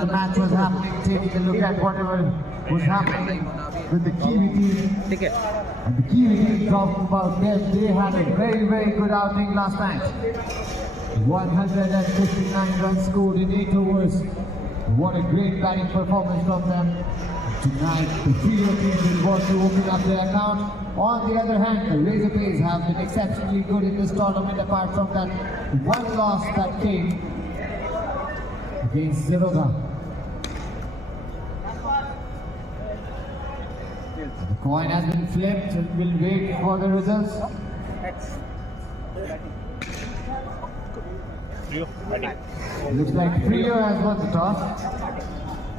The match was happening, taking a look at whatever was happening with the Kiwi team. And the Kiwi team, talking about them, they had a very good outing last night. 159 runs scored in 8 overs. What a great batting performance from them. Tonight, the Freo team will want to open up their account. On the other hand, the Razorblades have been exceptionally good in this tournament, apart from that one loss that came against Zeroda. The coin has been flipped and we'll wait for the results. Looks like Freo has won the toss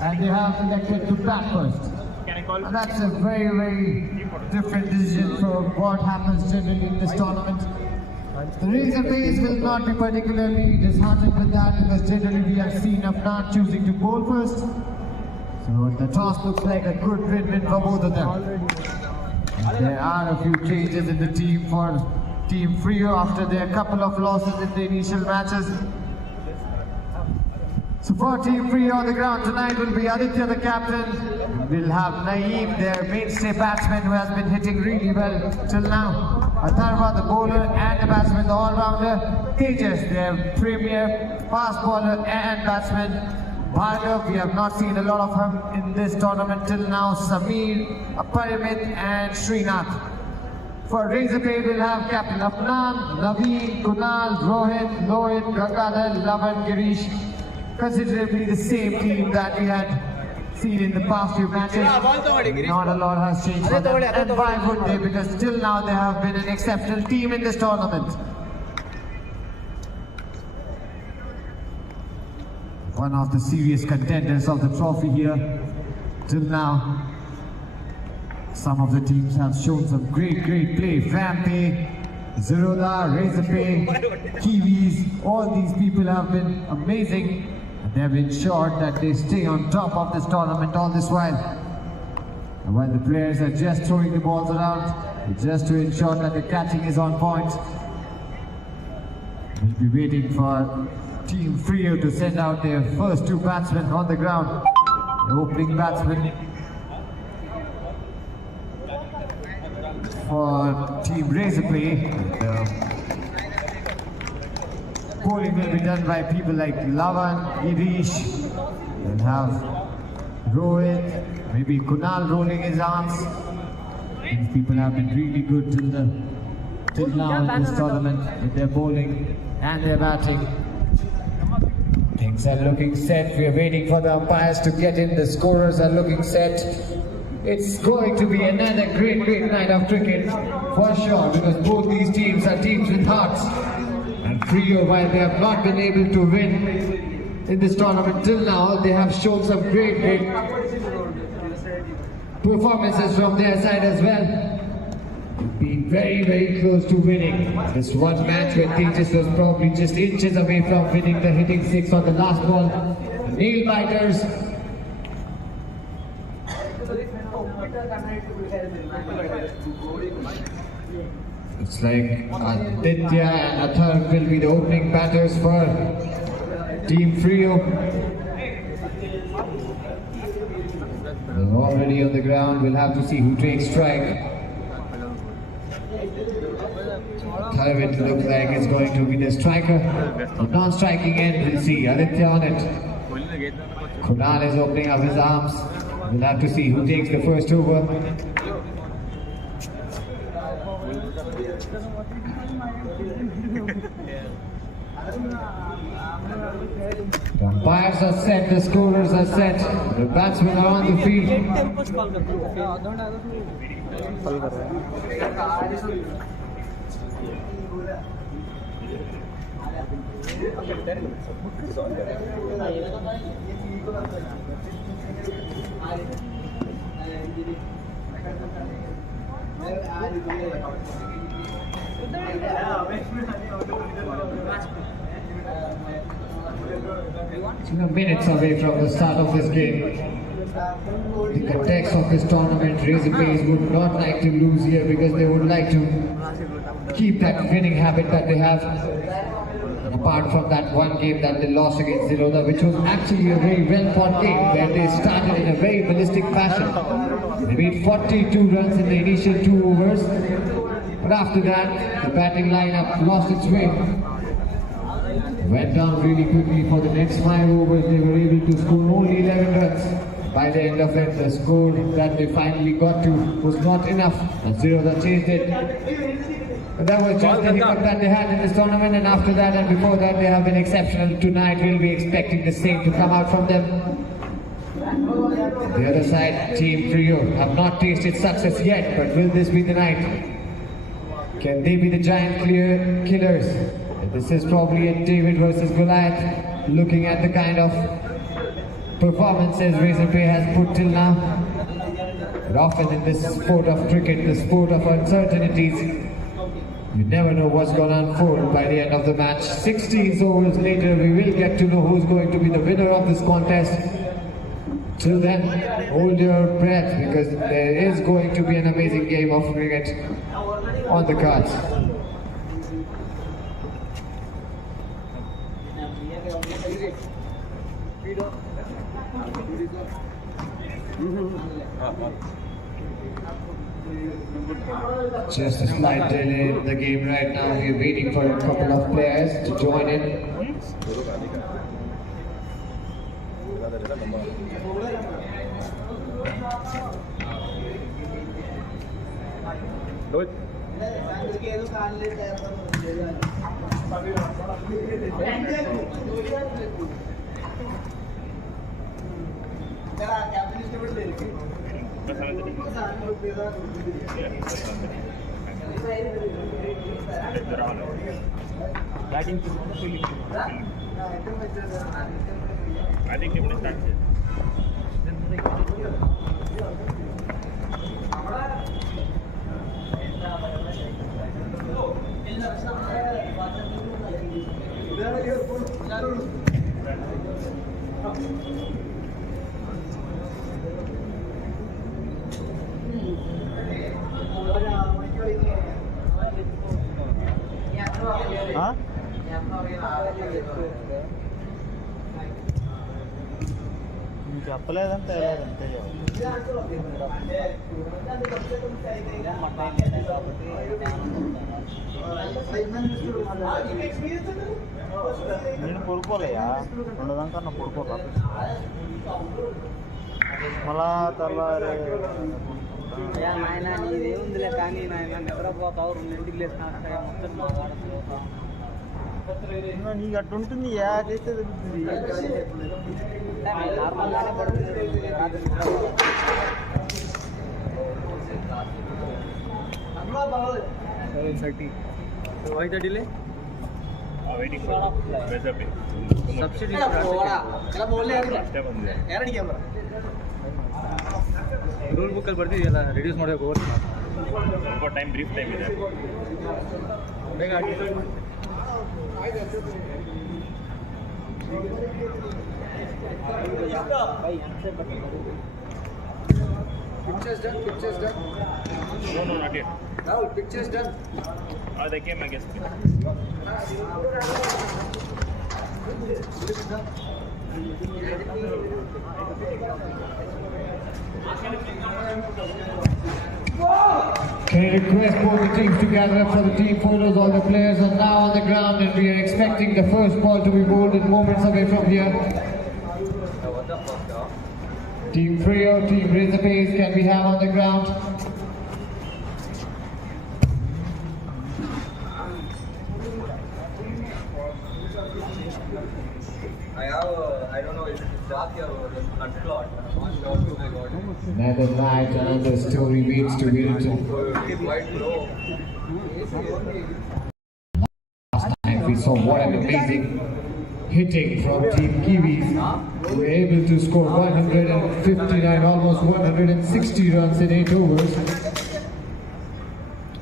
and they have elected to bat first. And that's a very different decision from what happens generally in this tournament. The Razorblades will not be particularly disheartened with that, because generally we have seen Afnan choosing to bowl first. So the toss looks like a good win for both of them. And there are a few changes in the team for Team Freo after their couple of losses in the initial matches. So for Team Freo on the ground tonight will be Aditya, the captain. We'll have Naeem, their mainstay batsman who has been hitting really well till now. Atharva, the bowler and the batsman, the all-rounder. Tejas, their premier fast bowler and batsman. Bhargav, we have not seen a lot of him in this tournament till now. Sameer, Paramit and Srinath. For Razorblade, we'll have Captain Afnan, Naveen, Kunal, Rohit, Lohit, Gangadhar, Lavan, Girish. Considerably the same team that we had seen in the past few matches. Not a lot has changed for them. And why would they? Because till now they have been an exceptional team in this tournament. One of the serious contenders of the trophy here. Till now, some of the teams have shown some great play. Vampe, Zeroda, Razorpay, Kiwis, all these people have been amazing. And they have ensured that they stay on top of this tournament all this while. And while the players are just throwing the balls around, just to ensure that the catching is on point. We'll be waiting for Team Freo to send out their first two batsmen on the ground. The opening batsman for Team Razorplay. Bowling will be done by people like Lavan, Girish. We'll have Rohit, maybe Kunal rolling his arms. These people have been really good till now in this tournament with their bowling and their batting. Things are looking set. We are waiting for the umpires to get in. The scorers are looking set. It's going to be another great night of cricket for sure, because both these teams are teams with hearts. And Freo, while they have not been able to win in this tournament till now, they have shown some great performances from their side as well. Been very close to winning. This one match where Tejas was probably just inches away from winning the hitting six on the last ball. Nail biters. It's like Aditya and Athar will be the opening batters for Team Freo. They're already on the ground. We'll have to see who takes strike. It looks like it's going to be the striker. The non-striking end, we'll see Aditya on it. Kunal is opening up his arms. We'll have to see who takes the first over. The umpires are set, the scorers are set, the batsmen are on the field. Minutes away from the start of this game. the context of this tournament, Razorblades would not like to lose here because they would like to keep that winning habit that they have. And apart from that one game that they lost against Zeroda, which was actually a very well-fought game where they started in a very ballistic fashion. They made 42 runs in the initial 2 overs, but after that, the batting lineup lost its way. Went down really quickly. For the next 5 overs, they were able to score only 11 runs. By the end of it, the score that they finally got to was not enough. And Zeroda changed it. But that was just the hiccup that they had in this tournament, and after that and before that, they have been exceptional. Tonight, we'll be expecting the same to come out from them. The other side, Team Freo, have not tasted success yet, but will this be the night? Can they be the giant killers? This is probably a David versus Goliath, looking at the kind of performances Razorblade has put till now. But often in this sport of cricket, the sport of uncertainties, you never know what's going to unfold by the end of the match. 16 overs later, we will get to know who's going to be the winner of this contest. Till then, hold your breath because there is going to be an amazing game of cricket on the cards. Just a slight delay in the game right now. We're waiting for a couple of players to join in. I think you will start it. Huh? చెప్పలేదంటే అంతే నేను పడుకోలేయా 2 దాకా పడుకోలే మళ్ళా తెల్లారి నాయన నీదేముందిలే కానీ నాయన నిద్రపోతావు 2 లేసినా మొత్తం నీకు అట్టు ఉంటుంది యా చేస్తే తెలుస్తుంది నార్మల్గానే పడుతుంది Waiting for Razorblade. Subsidy rule ಬುಕ್ಕಲ್ಲಿ ಬರ್ತಿದೆಯಲ್ಲ ರಿಡ್ಯೂಸ್ ಮಾಡಬೇಕು ಓವರ್ ಸ್ವಲ್ಪ ಟೈಮ್ ಬ್ರೀಫ್ ಟೈಮ್ ಇದೆ ಬೇಗ ಆಗಿ Pictures done. No, not yet. Rahul, pictures done. They came, I guess. Can I request both the teams to gather up for the team photos? All the players are now on the ground and we are expecting the first ball to be bowled in moments away from here. Team Freo, Team Razorblades, can we have on the ground? I don't know if it's dark here or just blood clot. Another night, another story waits to be written. Last night we saw what an amazing hitting from Team Kiwis. We were able to score 159, almost 160 runs in 8 overs.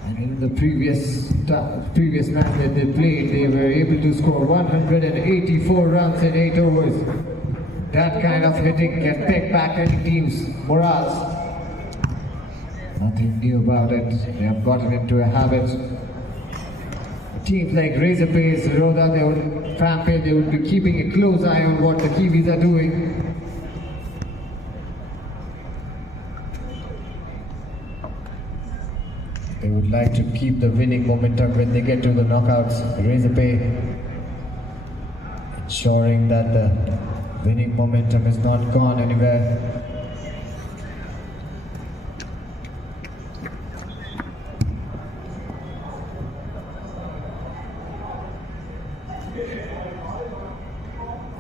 And in the previous match that they played, they were able to score 184 runs in 8 overs. That kind of hitting can take back any team's morale. Nothing new about it. They have gotten into a habit. Teams like Razorblades, Roda, they would Frampé, they would be keeping a close eye on what the Kiwis are doing. They would like to keep the winning momentum when they get to the knockouts. Razorblades ensuring that the winning momentum is not gone anywhere.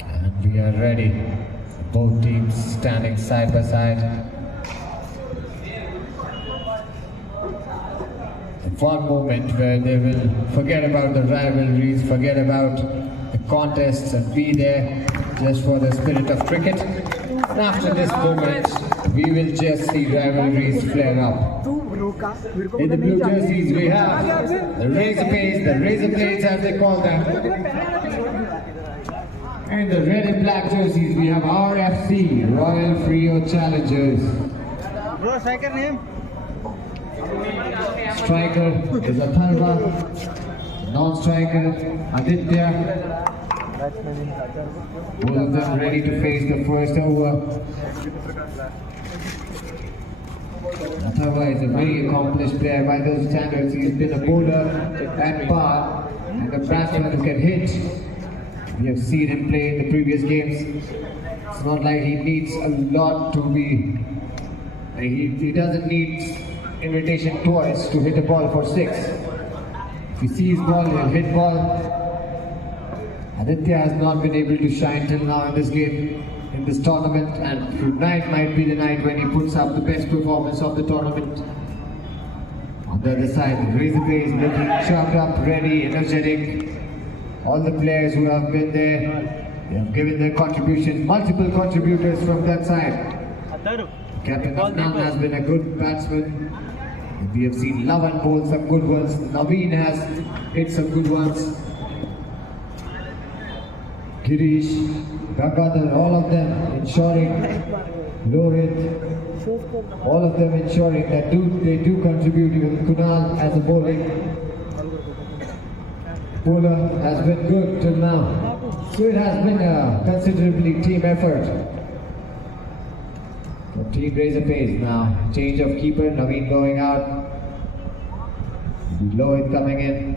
And we are ready. Both teams standing side by side. One moment where they will forget about the rivalries, forget about the contests and be there just for the spirit of cricket. And after this moment, we will just see rivalries flare up. In the blue jerseys we have the Razorblades as they call them. In the red and black jerseys we have RFC, Royal Freo Challengers. Bro, striker name? Striker is Atharva, non-striker Aditya. Both of them ready to face the first over. Atharva is a very accomplished player by those standards. He has been a bowler at par and a batsman who can hit. We have seen him play in the previous games. It's not like he needs a lot to be. He doesn't need invitation twice to hit a ball for 6. If he sees ball, he'll hit ball. Aditya has not been able to shine till now in this game, in this tournament, and tonight might be the night when he puts up the best performance of the tournament. On the other side, the Razorblades looking sharp up, ready, energetic. All the players who have been there, they have given their contributions, multiple contributors from that side. Captain Afnan has been a good batsman. We have seen Lavan bowl some good ones. Naveen has hit some good ones. Girish, Gangadhar, all of them ensuring, Rohit, all of them ensuring that they do contribute. Even Kunal as a bowler has been good till now. So it has been a considerably team effort. Team Razorblades now. Change of keeper, Naveen going out. Lohit coming in.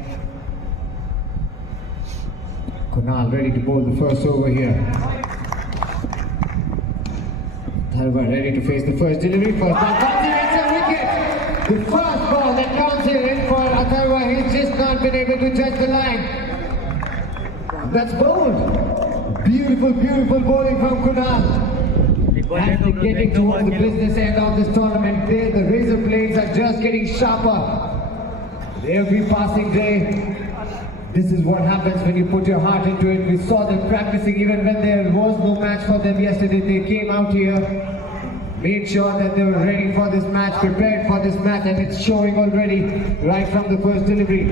Kunal ready to bowl the first over here. Tharva ready to face the first delivery. First ball comes in, it's a wicket. The first ball that comes in for Atharva, he's just not been able to touch the line. That's bowled. Beautiful, beautiful bowling from Kunal. As they're getting towards the business end of this tournament, the Razorblades are just getting sharper. Every passing day, this is what happens when you put your heart into it. We saw them practicing even when there was no match for them yesterday. They came out here, made sure that they were ready for this match, prepared for this match, and it's showing already right from the first delivery.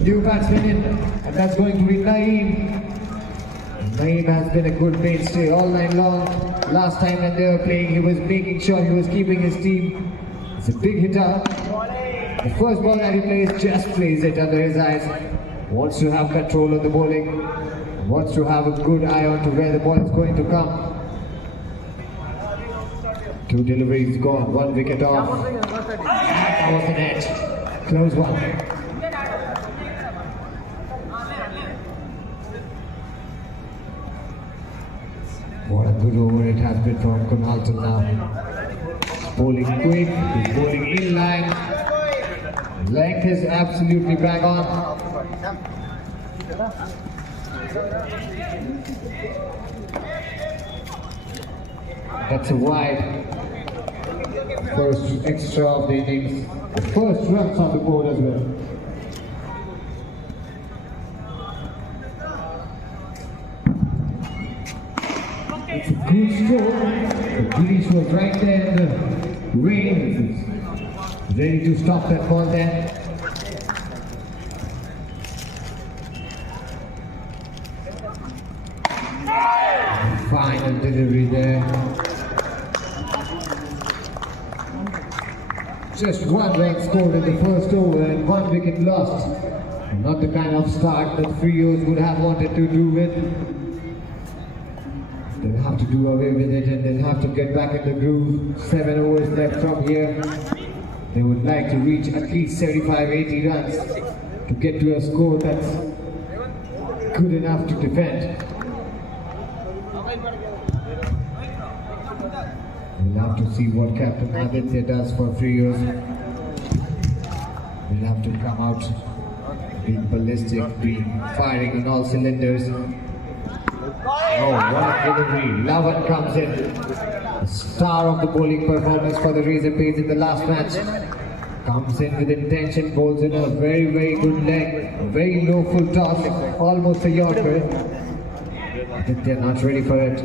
New batsman in, and that's going to be Naeem. Naeem has been a good mainstay all night long. Last time when they were playing, he was making sure he was keeping his team. He's a big hitter. The first ball that he plays, just plays it under his eyes. Wants to have control of the bowling. Wants to have a good eye on to where the ball is going to come. 2 deliveries gone, 1 wicket off. That was an edge. Close one. What a good over it has been from Kunal till now. He's bowling quick, he's bowling in line. Length is absolutely bang on. That's a wide. First extra of the innings. The first runs on the board as well. It's a good stroke. The Girish was right there in the rain. Ready to stop that ball there. Final delivery there. Just one run scored in the first over and 1 wicket lost. Not the kind of start that Freos would have wanted to do with. They'll have to do away with it and they'll have to get back in the groove. 7 overs left from here. They would like to reach at least 75-80 runs to get to a score that's good enough to defend. We'll have to see what Captain Aditya does for Freos. We'll have to come out being ballistic, being firing on all cylinders. Oh, what a delivery. Lavan comes in. The star of the bowling performance for the Razorblades in the last match. Comes in with intention, bowls in a very, very good leg. A very low full toss, almost a Yorker. Aditya not ready for it.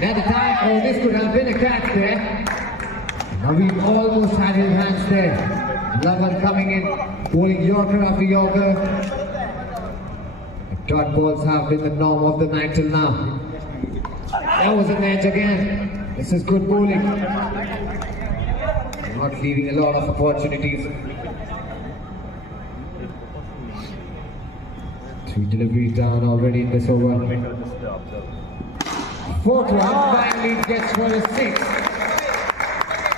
Another time, oh, this could have been a catch there. Naveen almost had his hands there. Lavan coming in, bowling Yorker after Yorker. The dot balls have been the norm of the night till now. That was an edge again. This is good bowling. Not leaving a lot of opportunities. 3 deliveries down already in this over. 4th round, finally gets for a 6.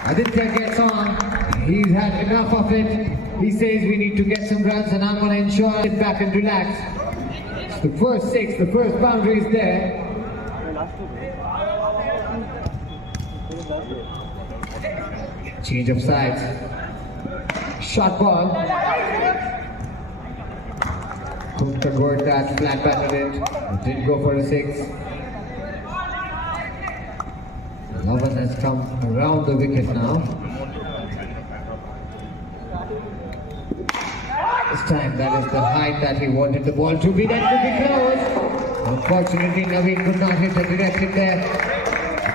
Aditya gets on. He's had enough of it. He says we need to get some runs and I'm going to ensure sit back and relax. It's the first 6, the first boundary is there. Change of sides. Shot ball. Couldn't convert that, flat batted it. Didn't go for a 6. Lavan has come around the wicket now. This time that is the height that he wanted the ball to be. That could be close. Unfortunately, Naveen could not hit the direction there.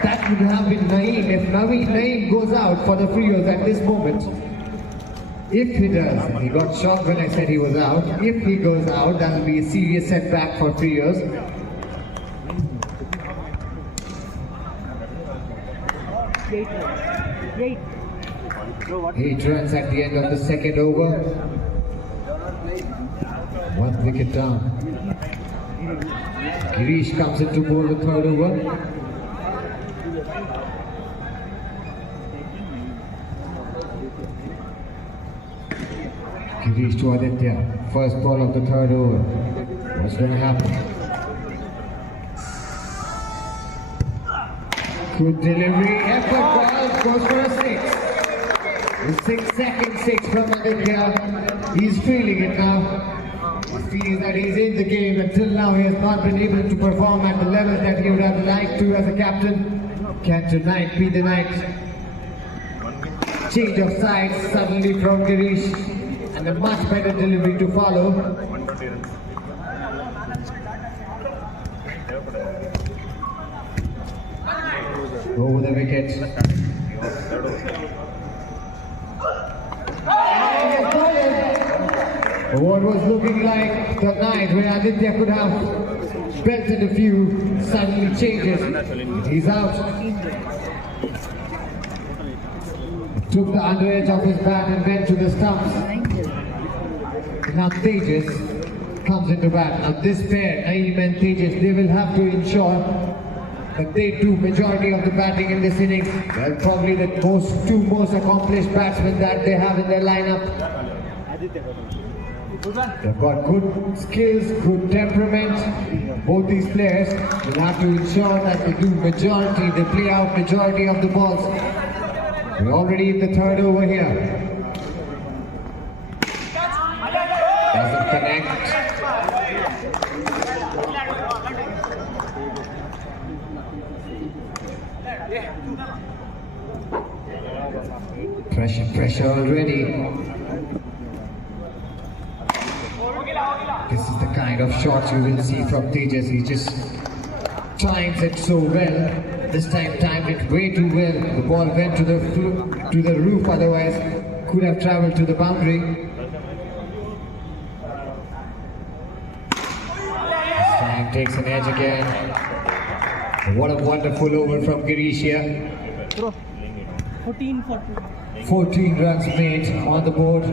That would have been Naeem. If Naeem goes out for the Freos at this moment, if he does, he got shocked when I said he was out. If he goes out, that will be a serious setback for Freos. Eight runs at the end of the second over. 1 wicket down. Girish comes in to bowl the third over. Girish to Aditya. First ball of the third over. What's going to happen? Good delivery. Effort ball goes for a 6. The 6 second 6 from Aditya. He's feeling it now. He feels that he's in the game. Until now he has not been able to perform at the level that he would have liked to as a captain. Can tonight be the night? Change of sides suddenly from Girish. And a much better delivery to follow. Over the wicket. What was looking like the night where Aditya could have belted a few suddenly changes. He's out. Took the under edge of his bat and went to the stumps. Now Tejas comes into bat. Now this pair, Naeem and Tejas, they will have to ensure that they do majority of the batting in this innings. They're probably the two most accomplished batsmen that they have in their lineup. They've got good skills, good temperament. Both these players will have to ensure that they do majority, they play out majority of the balls. We're already in the third over here. Doesn't connect. Pressure already. This is the kind of shots you will see from Tejas. He just times it so well. This time timed it way too well. The ball went to the roof, otherwise could have travelled to the boundary. This time takes an edge again. What a wonderful over from Girish here. 14 runs made on the board.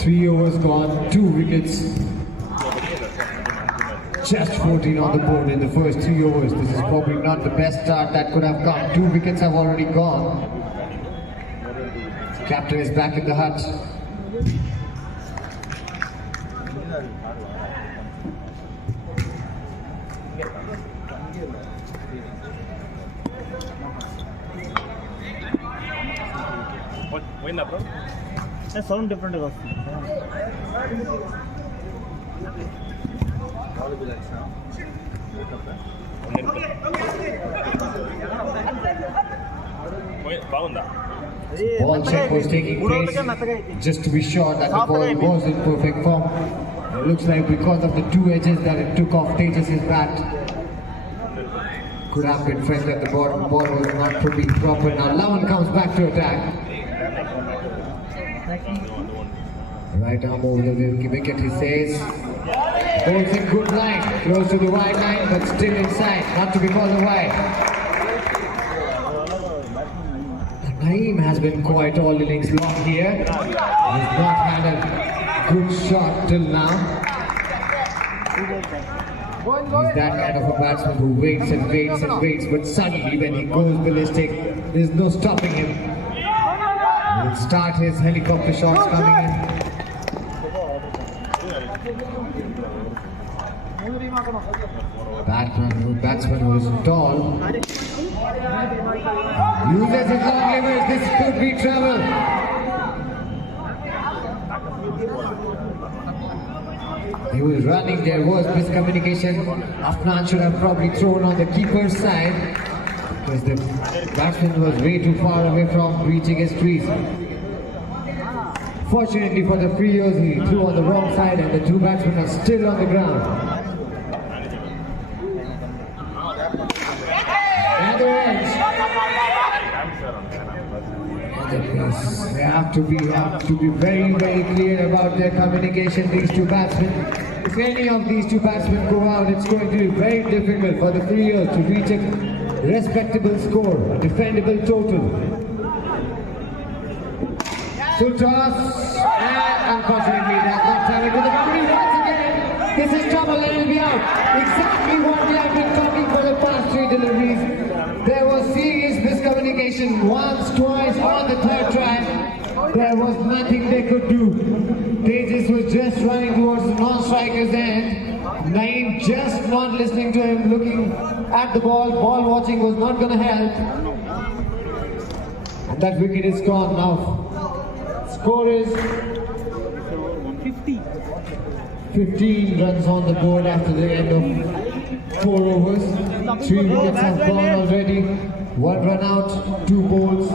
3 overs gone, 2 wickets. Just 14 on the board in the first 3 overs. This is probably not the best start that could have come. 2 wickets have already gone. Captain is back in the hut. Wind up, bro. That sound different enough. Ball check was taking place just to be sure that the ball was in perfect form. It looks like because of the 2 edges that it took off Tejas' bat, could have been felt that the ball was not probably proper. Now Lavan comes back to attack. Right arm over the wicket, he says. Bowls in good line, close to the wide line, but still inside, not to be called wide. Naeem has been quite all innings long here. He's not had a good shot till now. He's that kind of a batsman who waits and waits and waits, but suddenly when he goes ballistic, there's no stopping him. He'll start his helicopter shots coming in. Batsman who is tall uses his long levers. This could be trouble. He was running, there was miscommunication. Afnan should have probably thrown on the keeper's side because the batsman was way too far away from reaching his crease. Fortunately for the Freos, he threw on the wrong side and the 2 batsmen are still on the ground. Another edge. They have to be very, very clear about their communication, these 2 batsmen. If any of these 2 batsmen go out, it's going to be very difficult for the Freos to reach a respectable score, a defendable total. Full toss, and unfortunately that's not time into the boundary once again. This is trouble and it'll be out. Exactly what we have been talking for the past 3 deliveries. There was serious miscommunication once, twice, on the 3rd try. There was nothing they could do. Tejas was just running towards the non-striker's end. Naeem just not listening to him, looking at the ball. Ball watching was not going to help. And that wicket is gone now. Score is 15 runs on the board after the end of 4 overs. 3 wickets have gone already. 1 run out, 2 balls.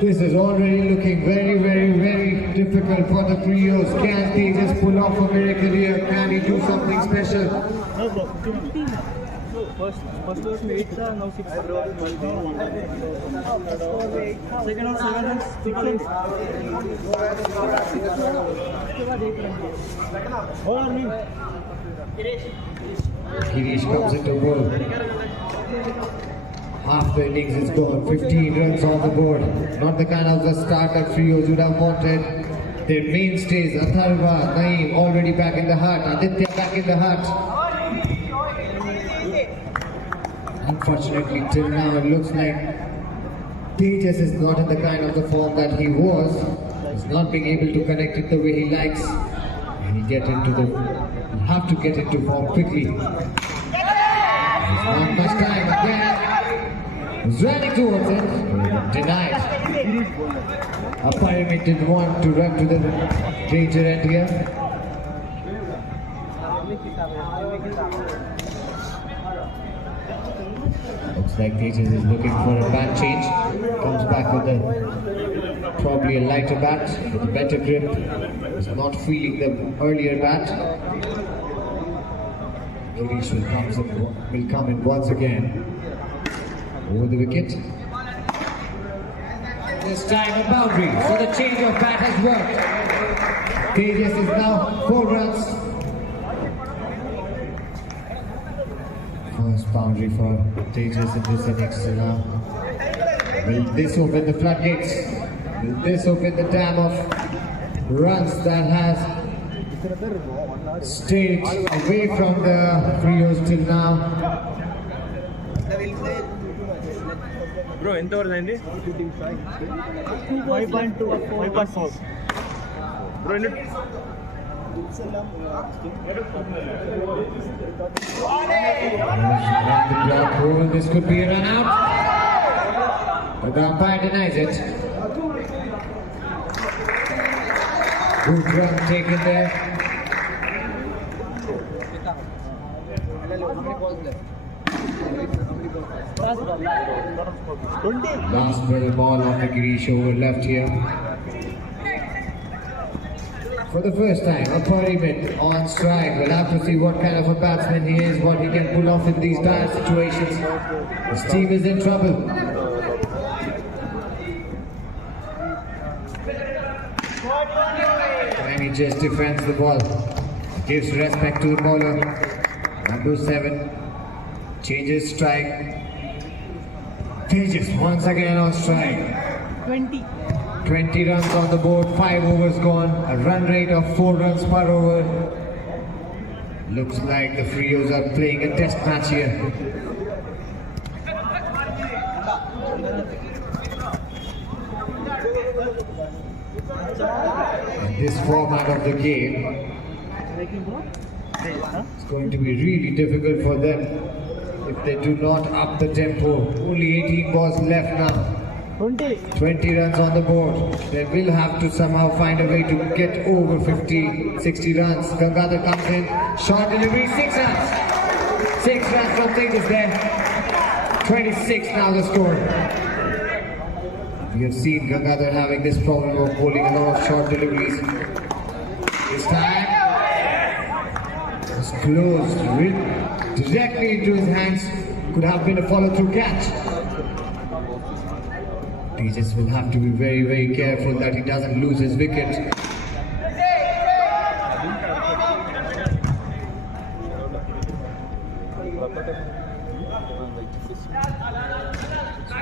This is already looking very, very, very difficult for the Freos. Can they just pull off a miracle here? Can he do something special? First was 8, now 6. Second or 7 runs, 6 runs. Girish comes into ball. Half the innings is gone, 15 runs on the board. Not the kind of the start that Freos would have wanted. Their mainstays, Atharva, Naeem already back in the hut, Aditya back in the hut. Unfortunately, till now it looks like Tejas is not in the kind of the form that he was. He's not being able to connect it the way he likes. And he'll have to get into form quickly. There's not much time again. He's running towards it. Denied. Apparently didn't want to run to the danger end here. Looks like Tejas is looking for a bat change. Comes back with probably a lighter bat with a better grip. He's not feeling the earlier bat. Girish will come in once again. Over the wicket. This time a boundary. So the change of bat has worked. Tejas is now 4 runs. First boundary for Tejas in this innings till now. Will this open the floodgates? Will this open the dam of runs that has stayed away from the Freos till now? Bro, ఎంత over అయింది? 5.2 5.4. Bro, This could be a run out. But the umpire denies it. Good run taken there. Last ball of the Girish over left here. For the first time, a Parimet on strike. We'll have to see what kind of a batsman he is, what he can pull off in these dire situations. His team is in trouble. And he just defends the ball. Gives respect to the bowler. Number 7. Changes strike. Tejas once again on strike. 20 runs on the board, 5 overs gone, a run rate of 4 runs per over. Looks like the Freos are playing a test match here. In this format of the game, it's going to be really difficult for them if they do not up the tempo. Only 18 balls left now. 20 runs on the board. They will have to somehow find a way to get over 50, 60 runs. Gangadhar comes in, short delivery, 6 runs. 6 runs from Tejas there. 26 now the score. We have seen Gangadhar having this problem of bowling a lot of short deliveries. This time, it's closed directly into his hands. Could have been a follow-through catch. Tejas will have to be very, very careful that he doesn't lose his wicket.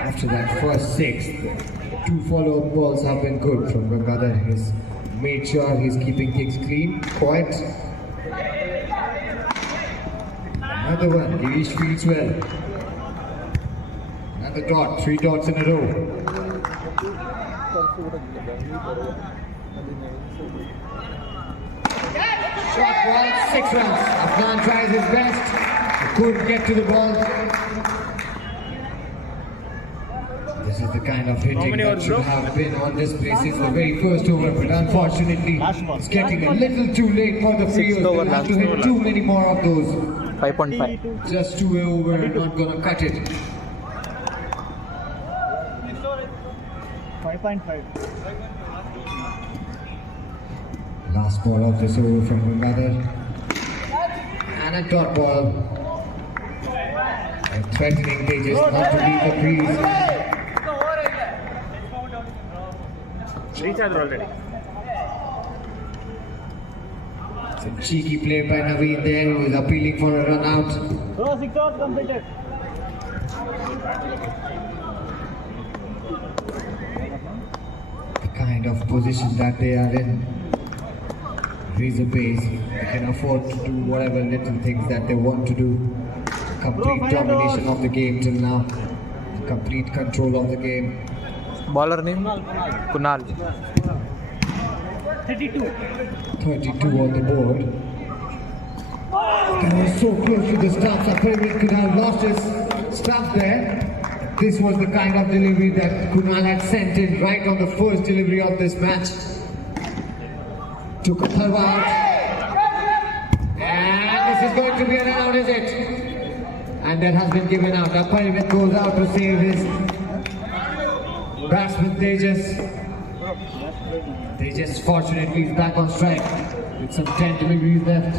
After that first 6, 2 follow-up balls have been good from Gangadhar. He's made sure he's keeping things clean, quiet. Another one, Girish feels well. Another dot, 3 dots in a row. Short ball, 6 runs. Afghan tries his best. He couldn't get to the ball. This is the kind of hitting that should have been on display since the very first over, but unfortunately, it's getting a little too late for the Freos. They'll have to hit too many more of those. 5.5. Just 2 over and not gonna cut it. 5.5. Last ball of this over from Gangadhar. And a dot ball. And threatening Tejas not to leave the crease. Recharge already. Some cheeky play by Naveen there, who is appealing for a run out. 6 hours completed. The kind of position that they are in. Razorblades, they can afford to do whatever little things that they want to do. Complete domination of the game till now. Complete control of the game. Bowler name? Kunal. 32 on the board. That was so close to the stumps. Apparently Kunal lost his stump there. This was the kind of delivery that Kunal had sent in right on the first delivery of this match. Took a third out. And this is going to be an out, is it? And that has been given out. Apparently goes out to save his batsman Tejas. Tejas fortunately is back on strike with some 10 deliveries left.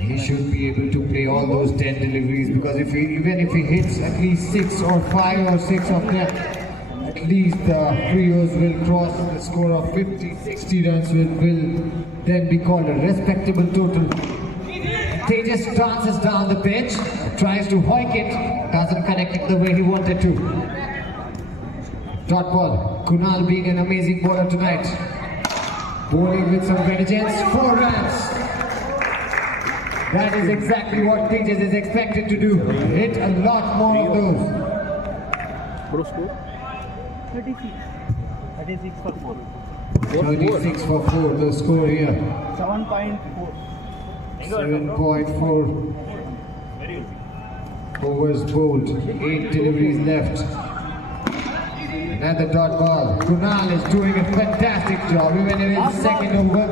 He should be able to play all those 10 deliveries, because even if he hits at least 6 or 5 or 6 of them, at at least the Freos will cross the score of 50-60 runs, will then be called a respectable total. Tejas dances down the pitch, tries to hoik it, doesn't connect it the way he wanted to. Dot ball, Kunal being an amazing bowler tonight. Bowling with some vengeance, 4 runs. That is exactly what Tejas is expected to do. Hit a lot more of those. Bro, score? 36. 36 for 4. 36 for 4, the score here. 7.4. 7.4 overs bowled, 8 deliveries left. Another dot ball. Kunal is doing a fantastic job, even in his second over.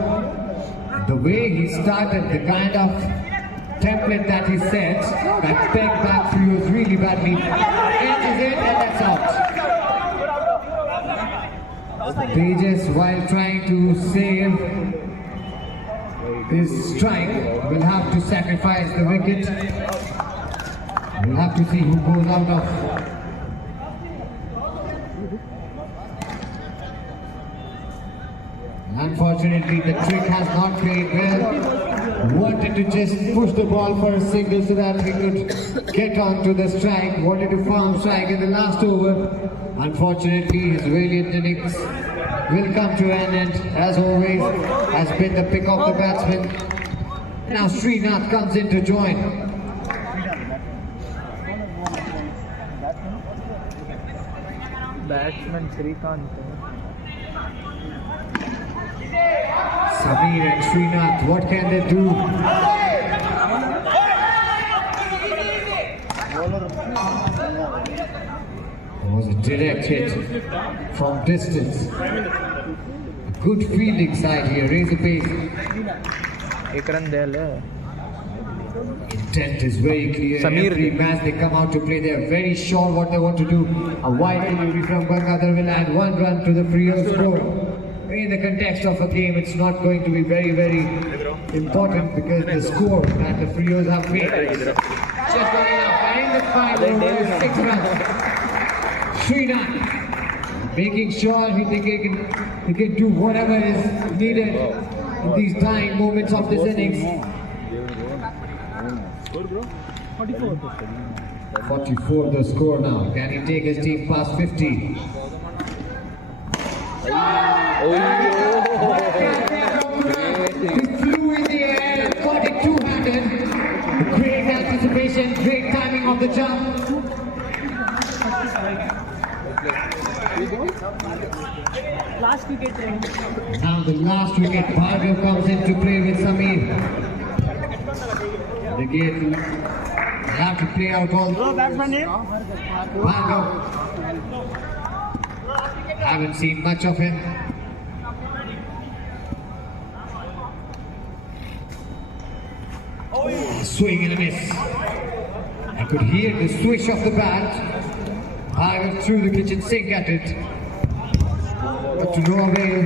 The way he started, the kind of template that he set, that pegged back Freos really badly. Edges it and that's out. Tejas, while trying to save his strike, will have to sacrifice the wicket. We'll have to see who goes out of. Unfortunately, the trick has not played well. Wanted to just push the ball for a single so that we could get onto the strike. Wanted to farm strike in the last over. Unfortunately, his valiant innings will come to an end. As always, has been the pick of the batsman. Now Srinath comes in to join. Batsman Srikanth. Samir and Srinath, what can they do? It was a direct hit from distance. A good fielding side here, Razorblades. एक run दे ले. Intent is very clear. Samir. Every match they come out to play, they are very sure what they want to do. A wide delivery from Bangalore will add 1 run to the Freo score. In the context of a game, it's not going to be very, very important because the score that the Freos have made is just not enough. And in the final over, 6 runs. Srinath making sure he can do whatever is needed in these dying moments of this innings. 44 the score now. Can he take his team past 50? He flew in the air and caught it two-handed. Great anticipation, great timing of the jump. Last wicket. Now the last wicket, Bhargav comes into play with Samir. Again, have to play out all the Batsman name? Bhargav. Haven't seen much of him. Swing and a miss. I could hear the swish of the bat. Bhargav threw the kitchen sink at it. But to no avail,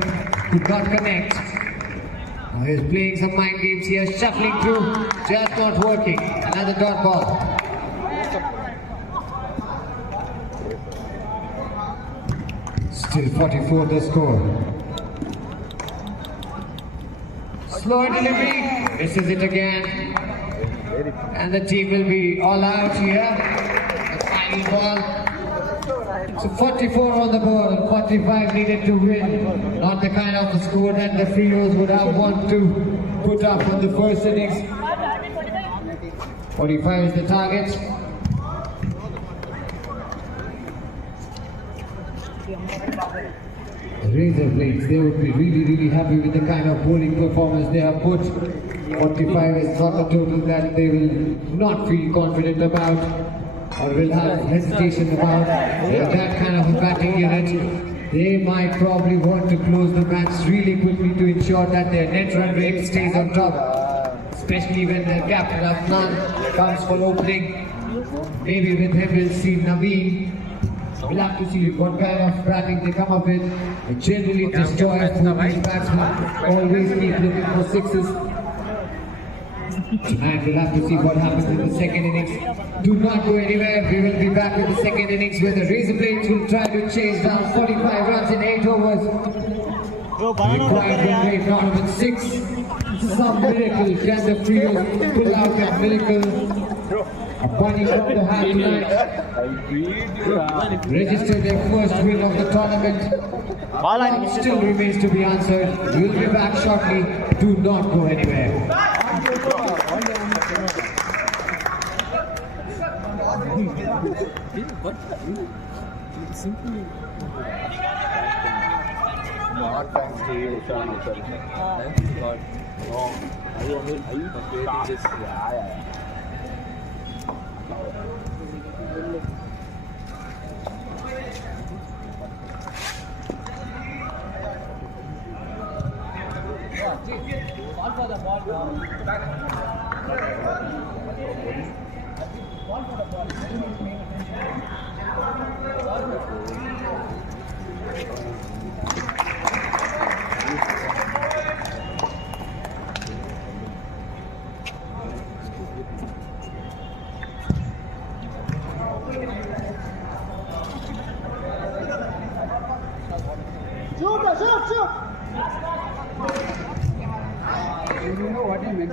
could not connect. Now he's playing some mind games here, shuffling through, just not working. Another dot ball. Still 44 the score. Slow delivery, misses it again. And the team will be all out here. The final ball. So 44 on the board, 45 needed to win. Not the kind of score that the Freos would have wanted to put up in the first innings. 45 is the target. The Razorblades, they would be really happy with the kind of bowling performance they have put. 45 is not a total that they will not feel confident about or will have hesitation about. With that kind of a batting unit, they might probably want to close the match really quickly to ensure that their net run rate stays on top. Especially when the captain Afnan comes for opening. Maybe with him we'll see Naveen. We'll have to see what kind of batting they come up with. It generally destroys the batsmen. Always keep looking for sixes. Tonight we'll have to see what happens in the second innings. Do not go anywhere. We will be back with the second innings where the Razorblades will try to chase down 45 runs in 8 overs. Required win rate not even 6. Some miracle. Can the Freo pull out that miracle? A bunny from the hat tonight. Registered their first win of the tournament. One still remains to be answered. We'll be back shortly. Do not go anywhere. Not thanks to you, Sean. Thanks God. No, are you creating this? Yeah. You know what I meant?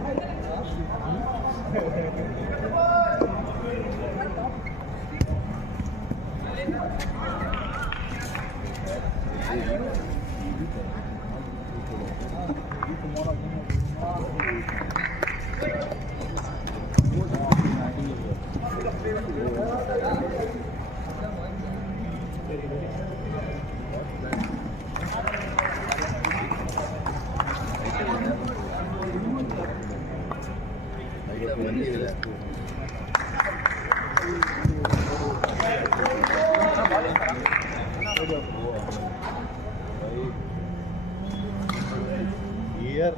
Here,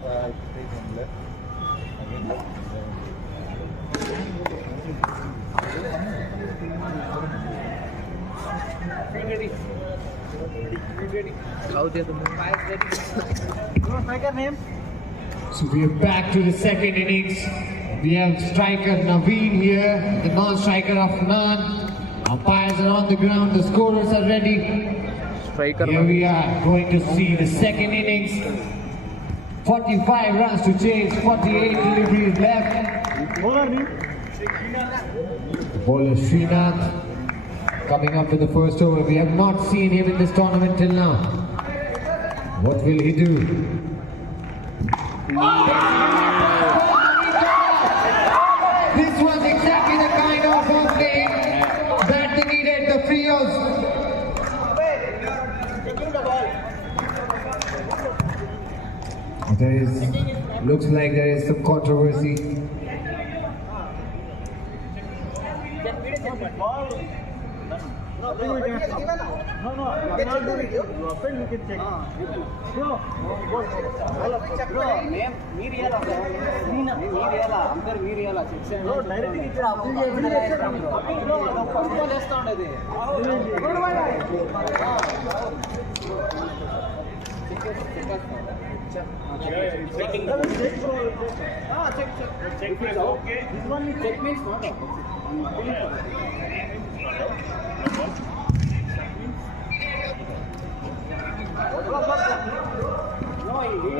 So we are back to the second innings. We have striker Naveen here, the non-striker of Nan. Umpires are on the ground, the scorers are ready. Here we are going to see the second innings. 45 runs to chase, 48 deliveries left. Bowler Srinath coming up to the first over. We have not seen him in this tournament till now. What will he do? This was exactly the kind of opening that they needed, the Freos. Looks like there is some controversy.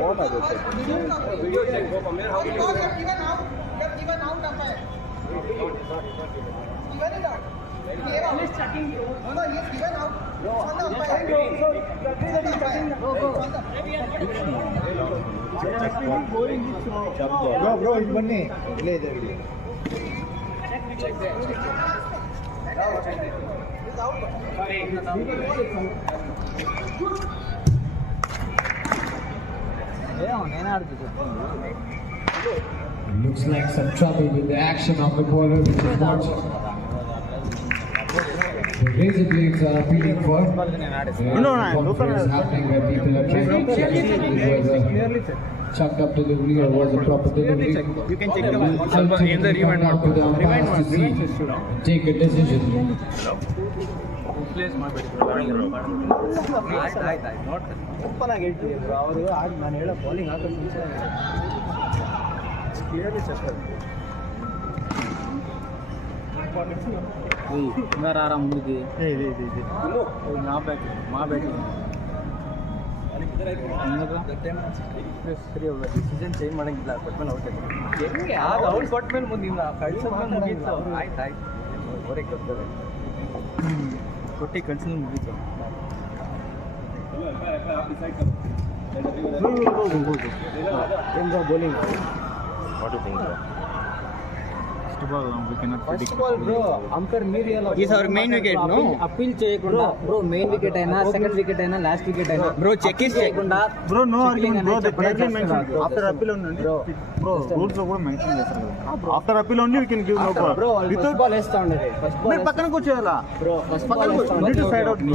what are the bro, it's money. Play the video. Looks like some trouble with the action of the bowler, which is what the Razorblades are appealing for. There is happening where people are trying to check if it was a chucked up delivery or was a proper delivery. You can check the in the rewind mode. To see and take a decision. Clearly చెప్పారు. ఇంకా రారా ముందుకి మా batting decision change ಮಾಡಂಗಿಲ್ಲ ಕೊಟ್ಮೇಲೆ out ಹೆಂಗೆ ಅದು out ಕೊಟ್ಮೇಲೆ ಮುಂದಿಲ್ಲ ಕಳ್ಸೋದ್ಮೇಲೆ ಮುಗೀತು. ಆಯ್ತು ಹೊರಗೆ ಕೊಡ್ತಾರೆ ಕೊಟ್ಟು ಕಳ್ಸಿದ್ರೆ ಮುಗೀತು. Bowling first ball bro umpire మీరు is our main wicket no appeal చేయకుండా బ్రో మెయిన్ వికెట్ అయినా సెకండ్ వికెట్ అయినా లాస్ట్ వికెట్ అయినా బ్రో చెక్ చేయకుండా bro no argument bro the clearly mention after appeal only bro rules లో కూడా mention చేస్తారు కదా after appeal only we can give no ball bro first ball వేస్తా ఉండేది ఫస్ట్ బాల్ పక్కన కూర్చోవాలా బ్రో ఫస్ట్ బాల్ వేస్తా neat side out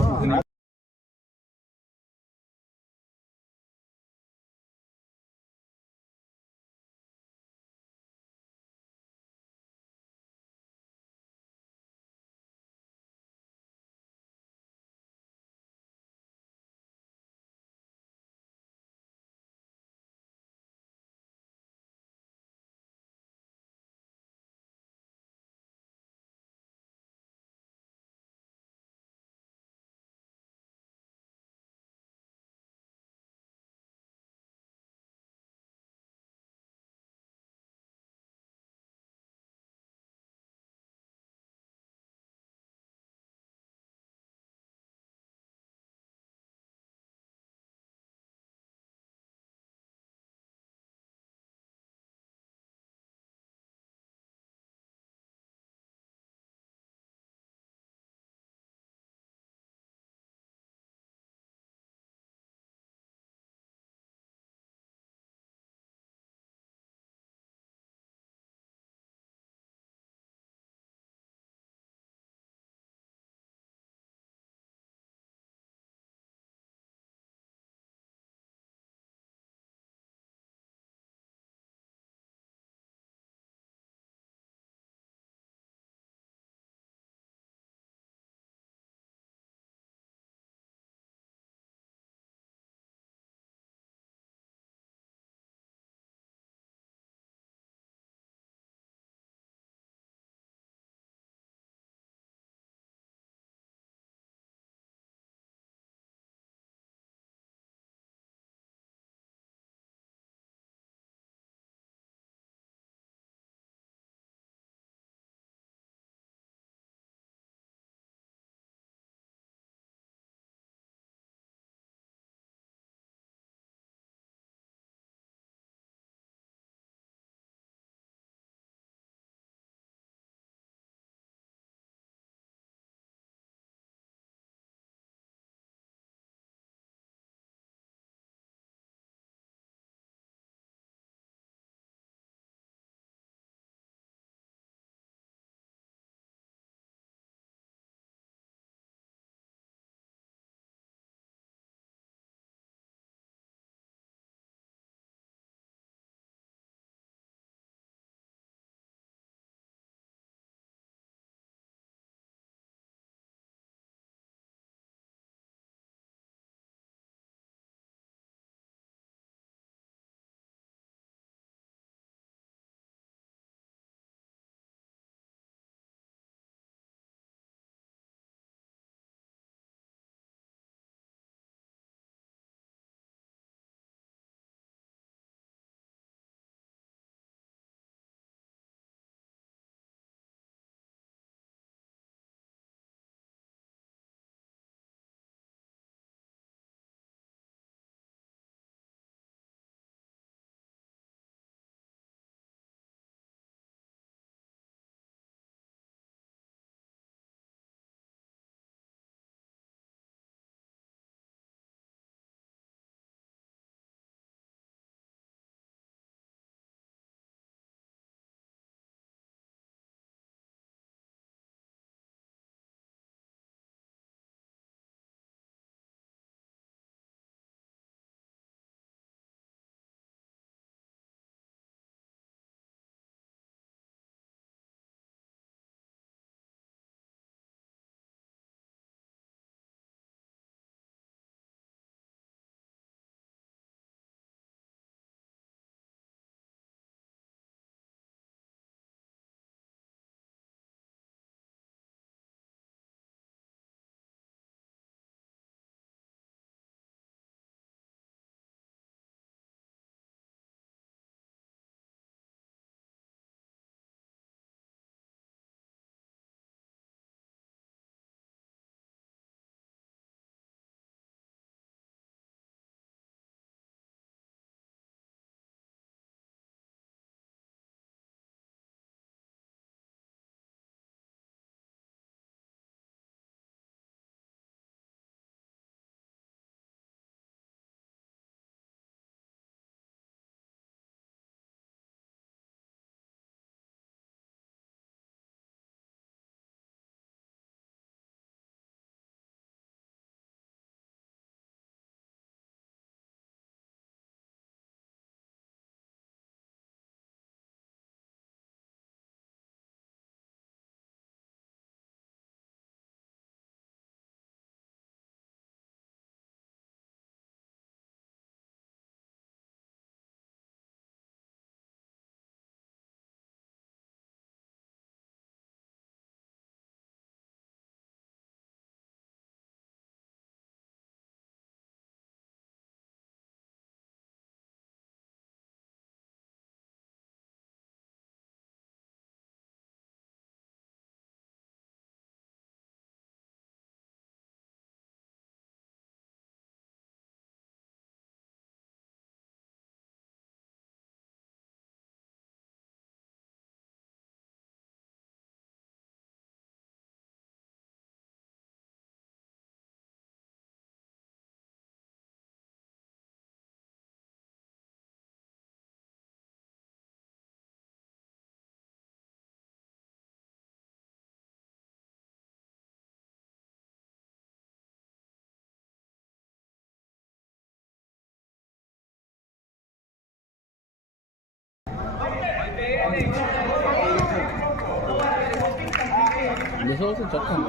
This also Chakkan.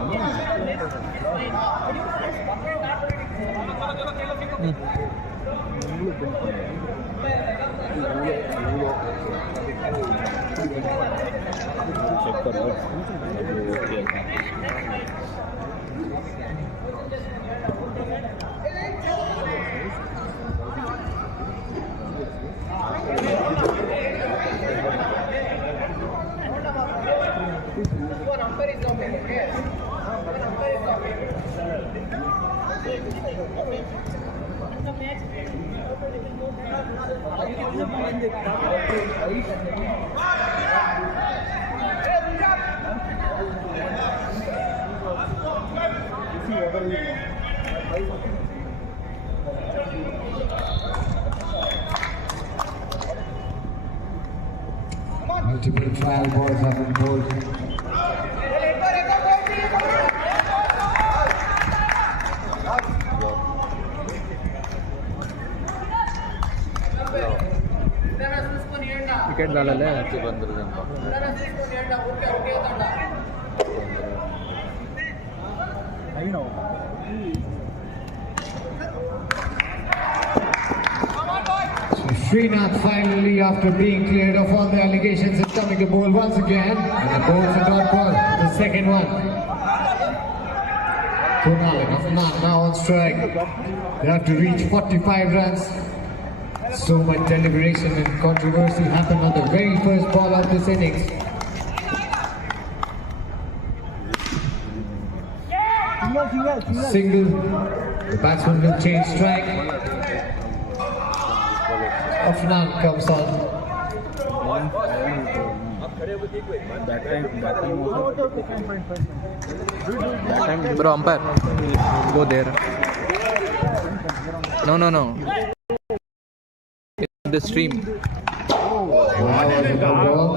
Multiple trial balls have been bowled. Ticket ಗಾಲಲ್ಲೇ Srinath finally, after being cleared of all the allegations, is coming to bowl once again. And the bowls a dot ball, the second one. Kunal and Afnan now on strike. They have to reach 45 runs. So much deliberation and controversy happened on the very first ball of this innings. Single, the batsman will change strike. Afnan comes on. That time, bro, umpire, go there. No. The stream. Wow, was a good ball.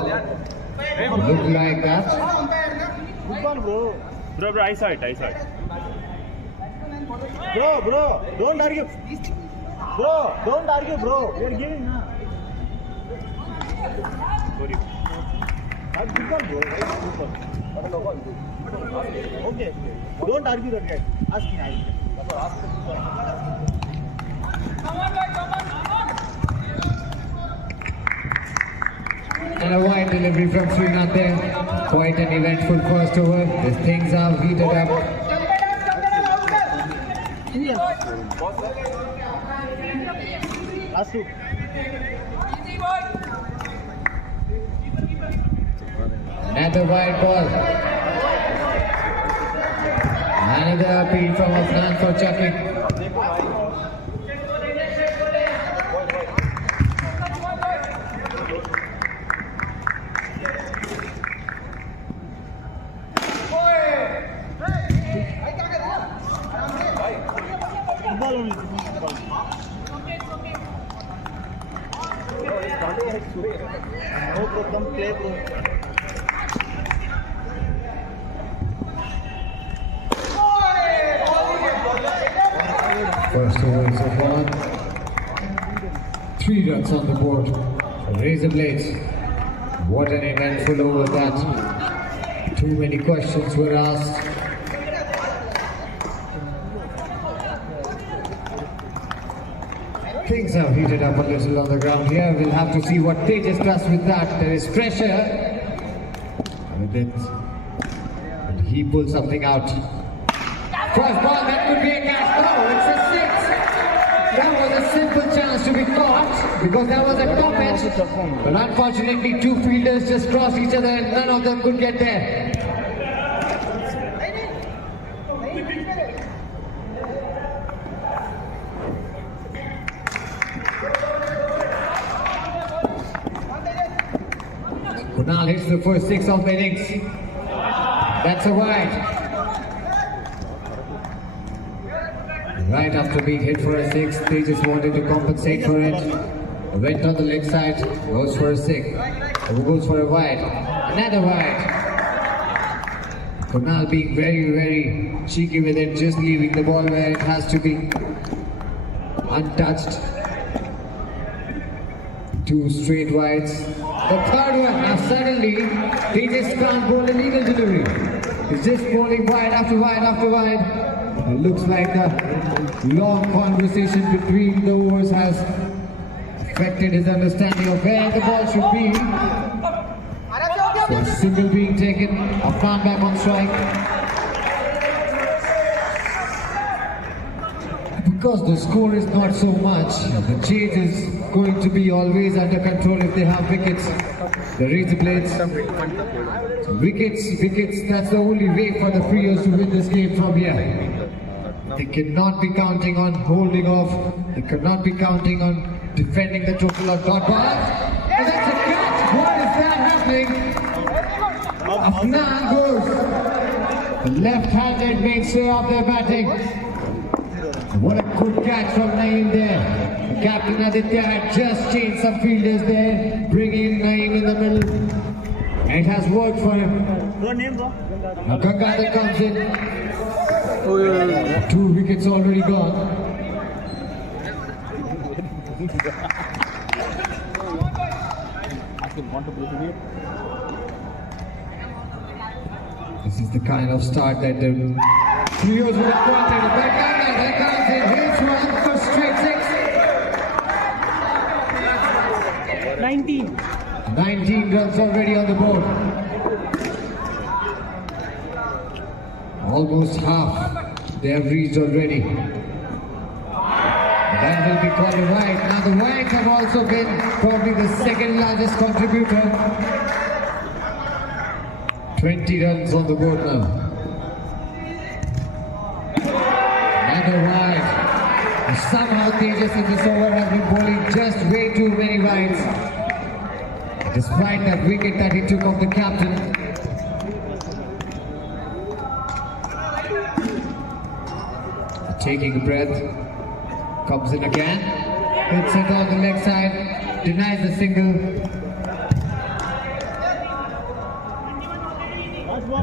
Looked like that. Good ball, bro. Bro, I saw it. Bro, don't argue. Bro, don't argue, bro. We are giving, na. Sorry. That's good ball, bro. Good ball. Okay. Don't argue that guy. Ask me. And a wide delivery from Srinath there. Quite an eventful first over. The things are heated up. Last two. Another wide ball. Another appeal from Afnan for chucking. No problem, play, bro. First over is on. 3 runs on the board. Razorblades. What an eventful over that. Too many questions were asked. Things have heated up a little on the ground here. We'll have to see what Tejas does with that. There is pressure with it. And he pulls something out. First ball, that could be a catch. No, it's a 6. That was a simple chance to be caught because that was a top edge. But unfortunately, 2 fielders just crossed each other and none of them could get there. Kunal hits the first 6 of the innings. That's a wide. Right after being hit for a 6, they just wanted to compensate for it. Went on the leg side, goes for a 6. Goes for a wide. Another wide. Kunal being very, very cheeky with it, just leaving the ball where it has to be. Untouched. 2 straight wides. The third one. Now suddenly, he just can't bowl a legal delivery. He's just bowling wide after wide after wide. It looks like the long conversation between the overs has affected his understanding of where the ball should be. So a single being taken, a farm back on strike. Because the score is not so much, the chase is going to be always under control if they have wickets. The Razorblades, wickets, that's the only way for the Freos to win this game from here. They cannot be counting on holding off, they cannot be counting on defending the total of dot balls. And that's a catch! What is that happening? Afnan goes. The left-handed mainstay of their batting. What a good catch from Naeem there. Captain Aditya had just changed some fielders there, bringing Naeem in the middle. And it has worked for him. Now Gangadhar comes in. 2 wickets already gone. This is the kind of start that the Freos would have wanted. Bangalore comes in, hits one for straight 6. 19 runs already on the board. Almost half they have reached already. That will be called a wide. Now the wides have also been probably the second largest contributor. 20 runs on the board now. Another wide. And somehow Tejas in this over has been bowling just way too many wides. Despite that wicket that he took off the captain. Taking a breath. Comes in again. Hits it on the leg side. Denies the single.